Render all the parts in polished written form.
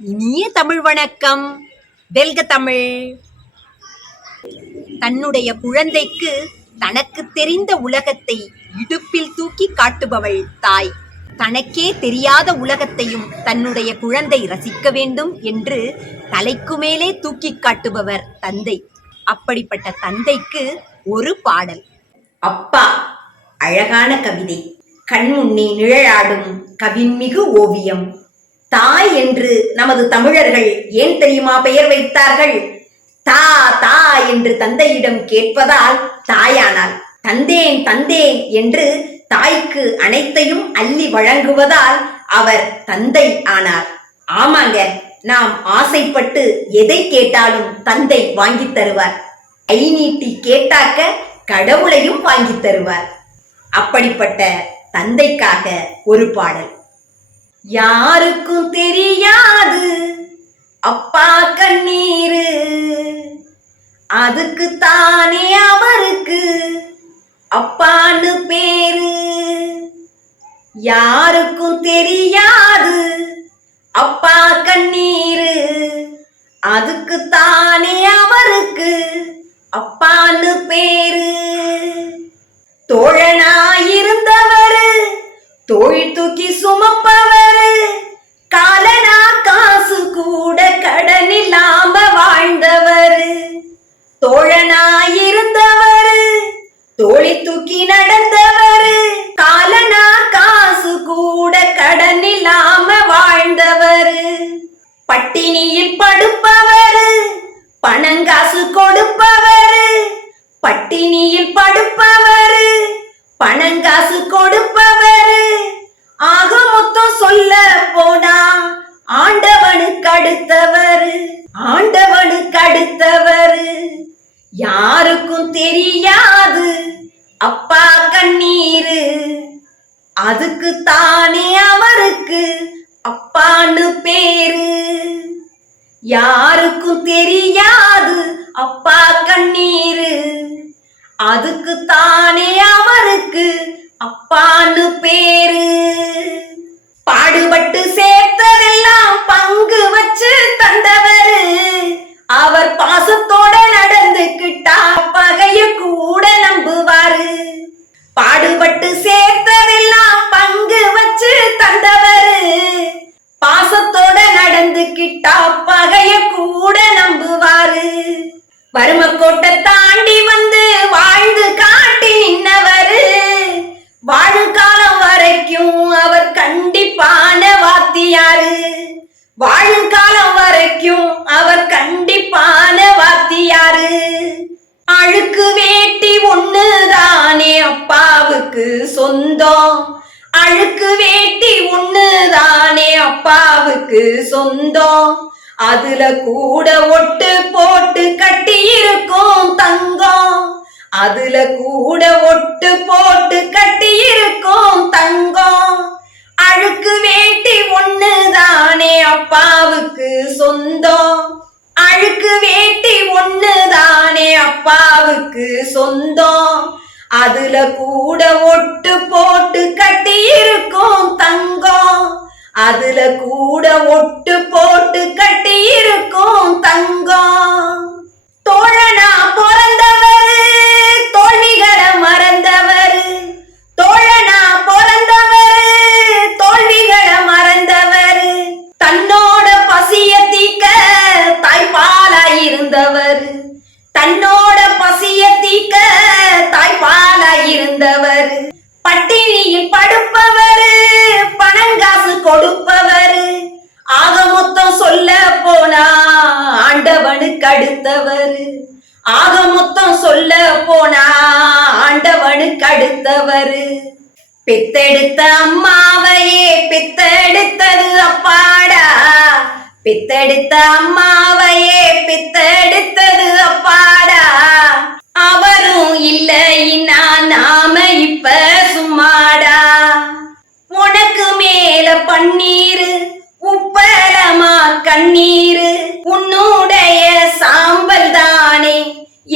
இனிய தமிழ் வணக்கம். வெல்க தமிழ். தன்னுடைய குழந்தைக்கு தனக்கு தெரிந்த உலகத்தை இடுப்பில் தூக்கி காட்டுபவள் தாய். தனக்கே தெரியாத உலகத்தையும் தன்னுடைய குழந்தை ரசிக்க வேண்டும் என்று தலைக்கு மேலே தூக்கி காட்டுபவர் தந்தை. அப்படிப்பட்ட தந்தைக்கு ஒரு பாடல். அப்பா, அழகான கவிதை, கண்முன்னே நிழலாடும் கவின்மிகு ஓவியம். தாய் என்று நமது தமிழர்கள் ஏன் தெரியுமா பெயர் வைத்தார்கள்? தா தா என்று தந்தையிடம் கேட்பதால் தாயானாள். தந்தேன் தந்தேன் என்று தாய்க்கு அனைத்தையும் அள்ளி வழங்குவதால் அவர் தந்தை ஆனார். ஆமாங்க, நாம் ஆசைப்பட்டு எதை கேட்டாலும் தந்தை வாங்கி தருவார். கை நீட்டி கேட்டாக்க கடவுளையும் வாங்கி தருவார். அப்படிப்பட்ட தந்தைக்காக ஒரு பாடல். யாருக்கும் தெரியாது அப்பா கண்ணீரு, அதுக்கு தானே அவருக்கு அப்பான்னு பேரு. யாருக்கும் தெரியாது அப்பா கண்ணீரு, அதுக்கு தானே அவருக்கு அப்பான்னு பேரு. தோழனாயிருந்தவரு, தோழி தூக்கி சுமப்பவரு, காலனா காசு கூட கடன் இல்லாம வாழ்ந்தவரு. தோழனாயிருந்தவரு, தோழி தூக்கி நடந்தவரு, காலனா காசு கூட கடன் இல்லாம வாழ்ந்தவரு. பட்டினியில் படுப்பவரு, பணங்காசு கொடுப்பவரு. பட்டினியில் படுப்பவரு, பணங்காசு கொடுப்பவரு. ஆக மொத்தம் சொல்ல போனா ஆண்டவனுக்கு அடுத்தவரு, ஆண்டவனுக்கு அடுத்தவரு. யாருக்கும் தெரியாது அப்பா கண்ணீரு, அதுக்கு தானே அவருக்கு அப்பான்னு பேரு. யாருக்கும் தெரியாது அப்பா கண்ணீரு, அதுக்கு தானே அவருக்கு அப்பான்னு பேரு. பாடுபட்டு சேர்த்ததெல்லாம் பங்கு வச்சு தந்தவரு, அவர் பாசத்தோட நடந்துக்கிட்டா பகைய கூட நம்புவாரு. பாடுபட்டு சேர்த்ததெல்லாம் பங்கு வச்சு தந்தவரு, பாசத்தோட நடந்துக்கிட்டா பகைய கூட நம்புவாரு. வறுமை கோட்டை தாண்டி வந்து வாழ்ந்து காட்டி நின்னவரு, வாழும் காலம் வரைக்கும் அவர் கண்டிப்பான வாத்தியாரு. வாழும் காலம் வரைக்கும் அவர் கண்டிப்பான வாத்தியாரு. அழுக்கு வேட்டி ஒண்ணுதானே அப்பாவுக்கு சொந்தம், அழுக்கு வேட்டி ஒண்ணுதானே அப்பாவுக்கு சொந்தம். அதுல கூட ஒட்டு போட்டு கட்டி இருக்கும் தங்கம், அதுல கூட ஒட்டு போட்டு கட்டி இருக்கும் தங்கம். அழுக்கு வேட்டி ஒண்ணுதானே அப்பாவுக்கு சொந்தம், அழுக்கு வேட்டி ஒண்ணுதானே அப்பாவுக்கு சொந்தம். அதுல கூட ஒட்டு போட்டு கட்டி இருக்கும் தங்கம், அதுல கூட ஒட்டு போட்டு கட்டி இருக்கும் தங்கம். தோழனா பிறந்தவரு, தோல்விகளை மறந்தவரு. தோழனா பிறந்தவரு, தோல்விகளை மறந்தவரு. தன்னோட பசிய தீக்க தாய்ப்பாலாயிருந்தவரு, தன்னோட பசிய தீக்க தாய்ப்பாலாயிருந்தவரு. பட்டினியில் படுப்பவரு, பணங்காசு கொடுப்பவரு. ஆக மொத்தம் சொல்ல போனா ஆண்டவனுக்கு அடுத்தவரு, ஆக மொத்தம் சொல்ல போனா ஆண்டவனுக்கு அடுத்தவரு. பெத்தெடுத்த அம்மாவையே பெத்தெடுத்தது அப்பாடா, பெத்தெடுத்த அம்மாவையே பெத்தெடுத்தது அப்பாடா. அவரும் இல்லைன்னா நாம இப்ப சும்மாடா. உனக்கு மேல பன்னீரு, உப்பலமா கண்ணீரு, உன்னுடைய சாம்பல் தானே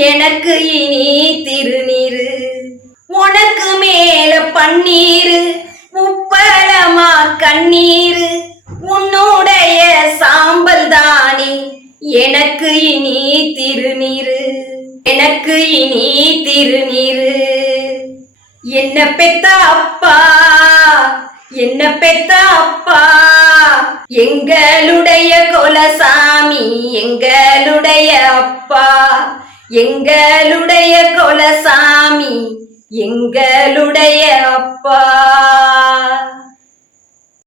எனக்கு இனி திருநீரு. உனக்கு மேல பன்னீரு, உப்பலமா கண்ணீரு, உன்னுடைய சாம்பல் எனக்கு இனி திருநீரு, எனக்கு இனி திருநீரு. என்ன பெத்த அப்பா, என்ன பெத்த அப்பா, எங்களுடைய குலசாமி, எங்களுடைய அப்பா, எங்களுடைய குலசாமி, எங்களுடைய அப்பா.